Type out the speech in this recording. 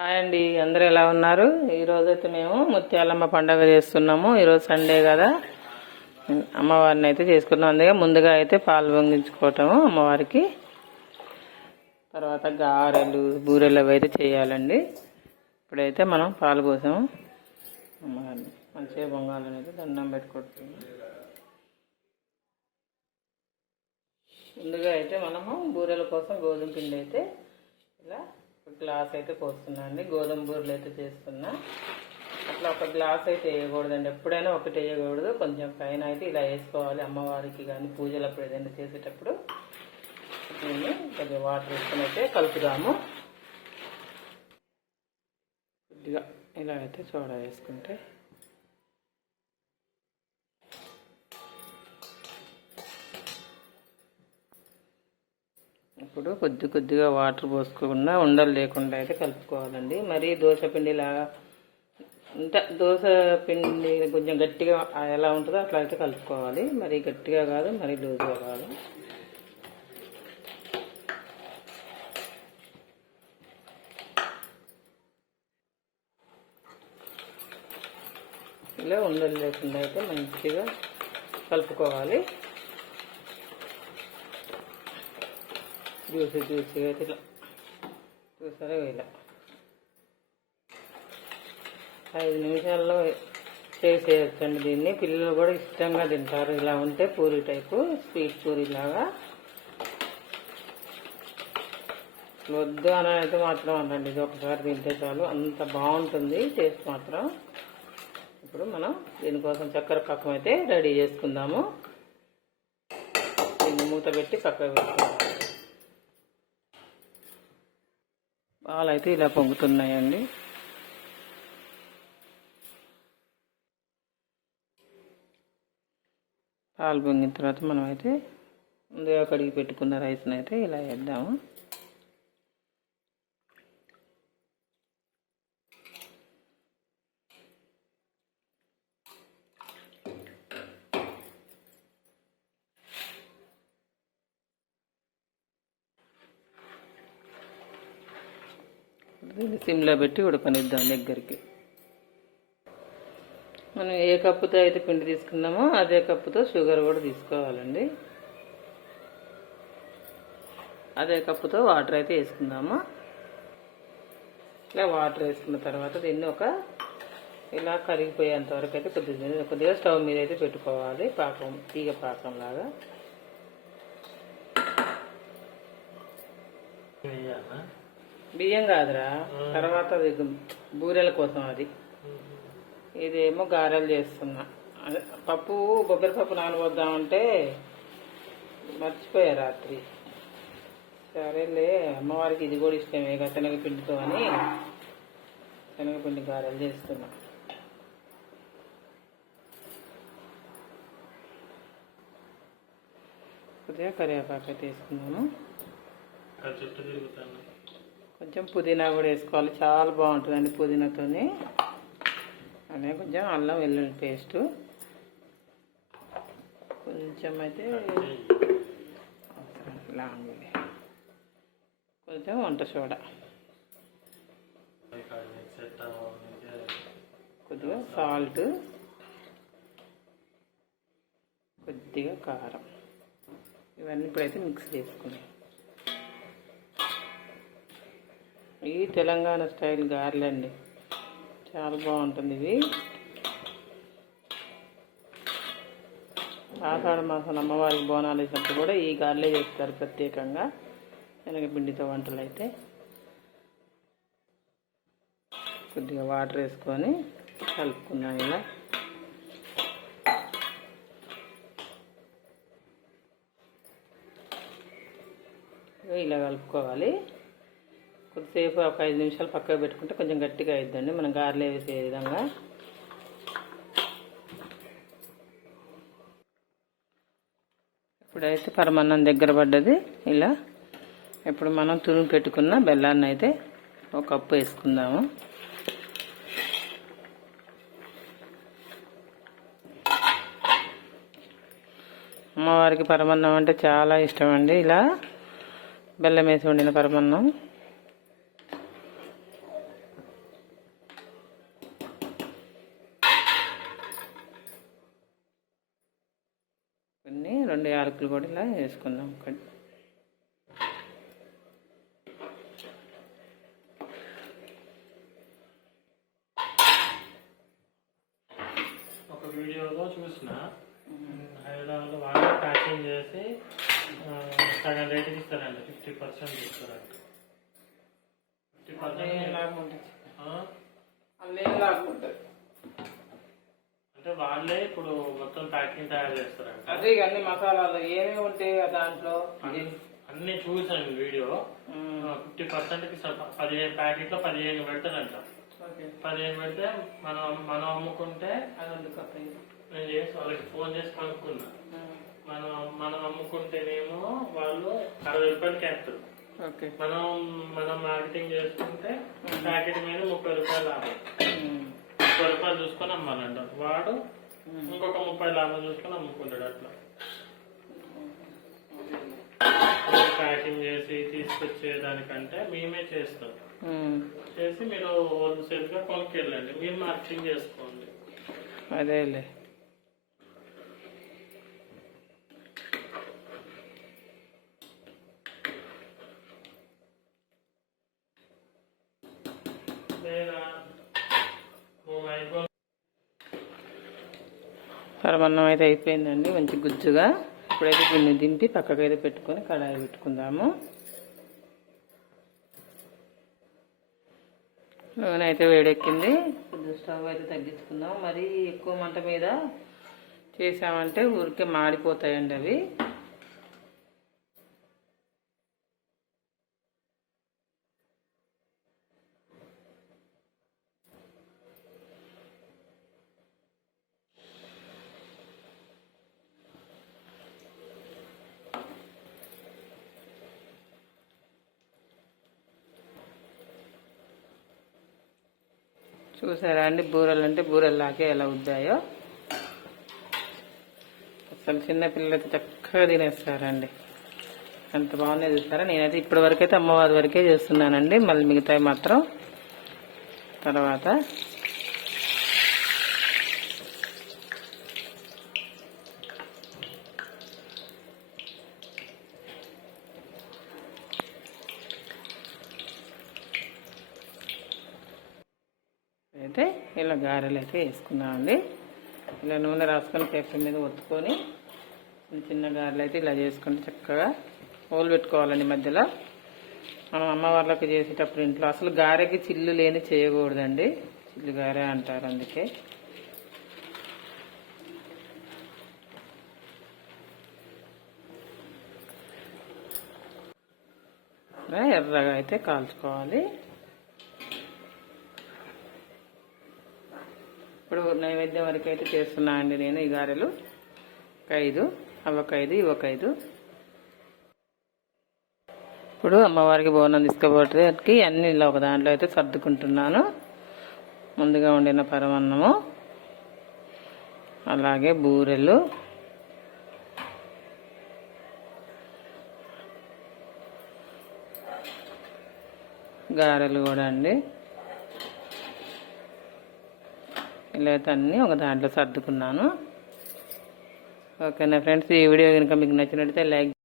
Hi అండి, అందరూ ఎలా ఉన్నారు? ఈరోజు అయితే మేము ముత్యాలమ్మ పండగ చేస్తున్నాము. ఈరోజు సండే కదా, అమ్మవారిని అయితే చేసుకున్నాం. అందుకే ముందుగా అయితే పాలు పొంగించుకోవటము అమ్మవారికి. తర్వాత గారెలు బూరెలు అవి అయితే చేయాలండి. ఇప్పుడైతే మనం పాలు పోసాము. అమ్మవారిని మంచిగా పొంగాలని అయితే దండం పెట్టుకుంటున్నాం. ముందుగా అయితే మనము బూరెల కోసం గోధుమ పిండి అయితే ఇలా గ్లాస్ అయితే పోస్తున్నా అండి. గోధుమ బూరెలు అయితే చేస్తున్నా. అట్లా ఒక గ్లాస్ అయితే వేయకూడదండి, ఎప్పుడైనా ఒకటి వేయకూడదు. కొంచెం పైన అయితే ఇలా వేసుకోవాలి. అమ్మవారికి కానీ పూజలు అప్పుడు ఏదైనా చేసేటప్పుడు దీన్ని కొంచెం వాటర్ వేసుకుని అయితే కలుపుదాము. కొద్దిగా ఇలా అయితే సోడా వేసుకుంటే ఇప్పుడు కొద్దిగా వాటర్ పోసుకోకుండా ఉండలు లేకుండా అయితే కలుపుకోవాలండి. మరీ దోశ పిండిలాగా దోశ పిండి కొంచెం గట్టిగా ఎలా ఉంటుందో అట్లా అయితే కలుపుకోవాలి. మరీ గట్టిగా కాదు, మరీ లూజ్గా కాదు. ఇలా ఉండలు లేకుండా అయితే మంచిగా కలుపుకోవాలి. జ్యూసీగా అయితే ఇలా చూసారా, ఇలా 5 నిమిషాల్లో చేసేయచ్చండి. దీన్ని పిల్లలు కూడా ఇష్టంగా తింటారు. ఇలా ఉంటే పూరి టైపు, స్వీట్ పూరి లాగా. వద్దు అని అయితే మాత్రం అనండి, ఇది ఒకసారి తింటే చాలు, అంత బాగుంటుంది టేస్ట్ మాత్రం. ఇప్పుడు మనం దీనికోసం చక్కెర పాకం అయితే రెడీ చేసుకుందాము. దీన్ని మూత పెట్టి పక్కకు పెట్టుకుందాం. పాలు అయితే ఇలా పొంగుతున్నాయండి. పాలు పొంగిన తర్వాత మనం అయితే ముందుగా కడిగి పెట్టుకున్న రైస్ని అయితే ఇలా వేద్దాము. దీన్ని సిమ్లో పెట్టి ఉడకనిద్దాం దగ్గరికి. మనం ఏ కప్పుతో అయితే పిండి తీసుకున్నామో అదే కప్పుతో షుగర్ కూడా తీసుకోవాలండి. అదే కప్పుతో వాటర్ అయితే వేసుకుందాము. ఇలా వాటర్ వేసుకున్న తర్వాత దీన్ని ఇలా కరిగిపోయేంత వరకు అయితే కొద్దిగా స్టవ్ మీద అయితే పెట్టుకోవాలి. పాకం తీగ పాకం లాగా. బియ్యం కాదురా, తర్వాత అది బూరెల కోసం అది. ఇదేమో గారెలు చేస్తున్నా. కొబ్బరి పప్పు నానబోద్దామంటే మర్చిపోయా రాత్రి. సరేలే, అమ్మవారికి ఇది కూడా ఇష్టమే కదా శనగపిండితో అని శనగపిండి గారెలు చేస్తున్నా. కొద్దిగా కరివేపాకు అయితే వేసుకున్నాము. కొంచెం పుదీనా కూడా వేసుకోవాలి, చాలా బాగుంటుందండి పుదీనాతోని. అలాగే కొంచెం అల్లం వెల్లుల్లి పేస్టు, కొంచెం అయితే లాంగ్, కొంచెం వంట సోడా, కొద్దిగా సాల్ట్, కొద్దిగా కారం. ఇవన్నీ ఇప్పుడైతే మిక్స్ చేసుకున్నాం. ఇవి తెలంగాణ స్టైల్ గారెలండి, చాలా బాగుంటుంది. ఇవి ఆషాఢ మాసం అమ్మవారికి బోనాలు వేసినప్పుడు కూడా ఈ గారెలే చేస్తారు ప్రత్యేకంగా, శనగపిండితో వంటలు అయితే. కొద్దిగా వాటర్ వేసుకొని కలుపుకున్నాం. ఇలా కలుపుకోవాలి. కొద్దిసేపు ఒక 5 నిమిషాలు పక్కకు పెట్టుకుంటే కొంచెం గట్టిగా అయిద్దండి, మనం గారెలు వేసే విధంగా. ఇప్పుడైతే పరమాన్నం దగ్గర పడ్డది. ఇలా ఇప్పుడు మనం తురిమి పెట్టుకున్న బెల్లాన్ని అయితే ఒక కప్పు వేసుకుందాము. అమ్మవారికి పరమాన్నం అంటే చాలా ఇష్టం అండి. ఇలా బెల్లం వేసి వండిన పరమాన్నం 2 యాలకులు కూడా ఇలా వేసుకుందాం. ఒక వీడియోలో చూసిన హైదరాబాద్లో వాళ్ళు ప్యాకింగ్ చేసి సగం రేటుకి ఇస్తారండి, 50% ఇస్తారంట. 50% లాభం ఉంటుంది. అంటే వాళ్ళే ఇప్పుడు మొత్తం ప్యాకింగ్ తయారు చేస్తారంట. అదే అన్ని మసాలాలు ఏమేమి ఉంటాయి దాంట్లో అన్ని చూసాను వీడియో. 50%కి 15 ప్యాకెట్లో 15 పెడతారంట. 15 పెడితే మనం అమ్ముకుంటే నేను చేసి వాళ్ళకి ఫోన్ చేసి కనుక్కున్నా. మనం అమ్ముకుంటేనేమో వాళ్ళు 60 రూపాయలకి వేస్తారు. మనం మార్కెటింగ్ చేసుకుంటే ప్యాకెట్ మీద 30 రూపాయలు లాభం. 30 రూపాయలు చూసుకొని అమ్మాలంట. వాడు ఇంకొక 30 లాభం చూసుకొని అమ్ముకుంటాడు. అట్లా ప్యాకింగ్ చేసి తీసుకొచ్చే దానికంటే మేమే చేస్తాం. చేసి మీరు హోల్సేల్ గా కొనుక్కెళ్ళండి, మీరు మార్కెటింగ్ చేసుకోండి. అదేలే. పరమన్నం అయితే అయిపోయిందండి, మంచి గుజ్జుగా. ఇప్పుడైతే దీన్ని దింపి పక్కకైతే పెట్టుకొని కడాయి పెట్టుకుందాము. నూనె అయితే వేడెక్కింది. కొద్దిగా స్టవ్ అయితే తగ్గించుకుందాం. మరీ ఎక్కువ మంట మీద చేసామంటే ఊరికే మాడిపోతాయండి అవి. చూసారా అండి, బూరెలు అంటే బూరెల్లాగే ఎలా ఉద్దాయో. అసలు చిన్నపిల్లలకి చక్కగా తినేస్తారండి, ఎంత బాగున్నాయి చూస్తారా. నేనైతే ఇప్పటి వరకు అయితే అమ్మవారి వరకే చేస్తున్నానండి, మళ్ళీ మిగతాయి మాత్రం తర్వాత. అయితే ఇలా గారెలు అయితే వేసుకున్నామండి. ఇలా నూనె రాసుకొని పేపర్ మీద ఒత్తుకొని చిన్న చిన్న గారెలు అయితే ఇలా చేసుకుంటే చక్కగా హోల్ పెట్టుకోవాలండి మధ్యలో. మనం అమ్మవార్లకు చేసేటప్పుడు ఇంట్లో అసలు గారెకి చిల్లు లేని చేయకూడదండి, చిల్లు గారె అంటారు. అందుకే ఎర్రగా అయితే కాల్చుకోవాలి. ఇప్పుడు నైవేద్యం వరకు అయితే చేస్తున్నా అండి నేను ఈ గారెలు. 5 అవొక 5 ఇవొక 5. ఇప్పుడు అమ్మవారికి బోనం తీసుకుపోవడానికి అన్ని ఇలా ఒక దాంట్లో అయితే సర్దుకుంటున్నాను. ముందుగా వండిన పరమన్నము, అలాగే బూరెలు, గారెలు కూడా అండి. ఇలా అయితే అన్నీ ఒక దాంట్లో సర్దుకున్నాను. ఓకేనా ఫ్రెండ్స్, ఈ వీడియో కనుక మీకు నచ్చినట్లయితే లైక్